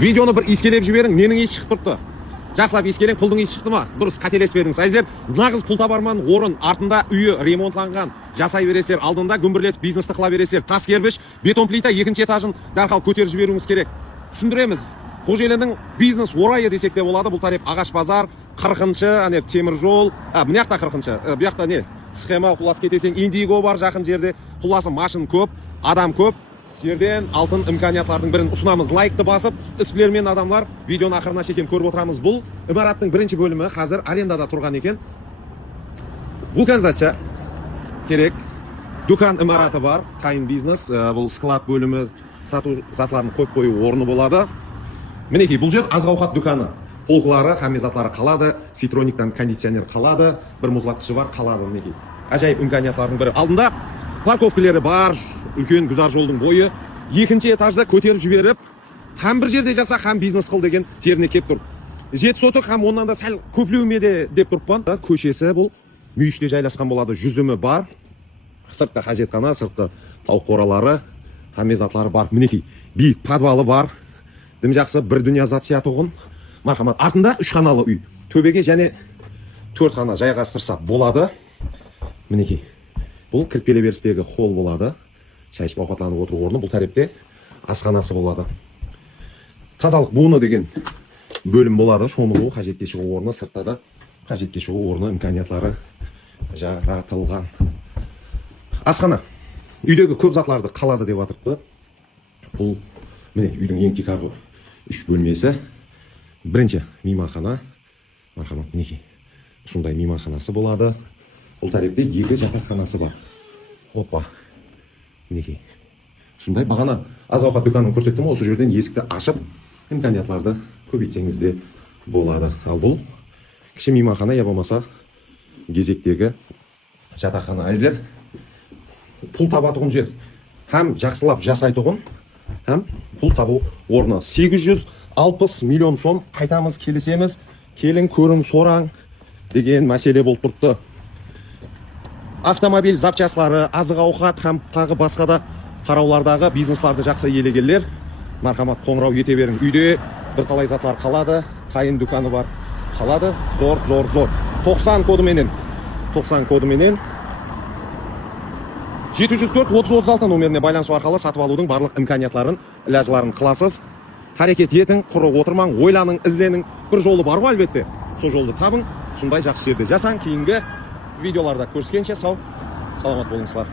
Видеоны бір искелеп жіберің, ненің есі шығып тұрды. Жақсылап искелең, пұлдың есі шықты ма? Дұрыс, қателеспедіңіз. Әзер нағыз пұл табарман орын, артында үйі ремонтланған, жасай бересіздер, алдында гүмбірлетіп бизнесті қыла бересіздер. Тас кербіш, бетон плита екінші этажын дарқал көтеріп жіберуіңіз керек. Түсіндіреміз. Қожелінің бизнес орайы десек те болады. Бұл тареп ағаш базар, 40-шы, темір жол, мына жақта 40-шы, бұл жақта не? Схема құлас кетесең, Индиго бар жақын жерде, құласы машин көп, адам көп. Жерден алтын имканиятлардың бірін ұсынамыз. Лайкты басып, үспілермен адамлар видеоны ақырына шекем көріп отырамыз. Бұл имараттың бірінші бөлімі қазір арендада тұрған екен. Vulkanizatsiya керек. Дүкан имараты бар, қайын бизнес. Бұл склад бөлімі, сату затларын қойып қою орны болады. Мінекей, бұл жер азық-ауқат дүканы. Полкалары, хамезатлары қалады, Ситрониктан кондиционер қалады, бір мұзлатқышы бар, қалады. Мінекей, ажайып имканиятлардың бірі. Алдында парковкалары бар, үлкен гүзар жолдың бойы. Екінші этажда көтеріп жіберіп, һәм бір жерде жаса, һәм бизнес қыл деген жеріне кеп тұр. 7 сотық, һәм оннан да сәл көплеуме де деп тұрпан. Көшесі бұл мүйіште жайласқан болады, жүзімі бар. Сыртқа қажетхана, сыртқы тауық қоралары, хамезатлары бар. Мінекей, биік подвалы бар. Дім жақсы бір дүния зат сияқты ұғын. Мархамат, артында 3 қаналы үй. Төбеге және 4 қана жайғастырса болады. Мінекей, бұл кірпелі берістегі холл болады. Шай ішіп ауқатланып отыру орны. Бұл тарепте асханасы болады. Тазалық буыны деген бөлім болады. Шомылу, қажетке шығу орны, сыртта да қажетке шығу орны, имканиятлары жаратылған. Асхана. Үйдегі көп затларды қалады деп атырыпты. Бұл міне үйдің ең тикарғы 3 бөлмесі. Бірінші мейманхана. Мархамат, мінекей, сондай мейманханасы болады. Бұл тарепте 2 жатақханасы бар. Опа, мінекей, сондай бағана азық-ауқат дүканын көрсеттім, осы жерден есікті ашып имканиятларды көбейтсеңіз де болады. Ал бұл кіші мейманхана, я болмаса кезектегі жатақхана. Әзер пұл табатұғын жер, һәм жақсылап жасайтұғын, һәм пұл табу орны. 860 миллион сом қайтамыз, келісеміз, келін көрім сораң деген мәселе болып тұрды. Автомобиль запчастлары, азық-ауқат һәм тағы басқа да қараулардағы бизнесларды жақсы иеленгендер мархамат қоңырау ете берің. Үйде бір талай затлар қалады, қайын дүканы бар, қалады. Зор. 90 кодыменен 704-3036 номеріне байланысу арқылы сатып алудың барлық имканиятларын, іләжларын қыласыз. Харекет етің, құры отырмаң, ойланың, ізленің. Бір жолы бар ғой әлбетте. Сол жолды табың, сондай жақсы жерде жасаң. Кейінгі видеоларда көріскенше сау, саламат болыңыздар.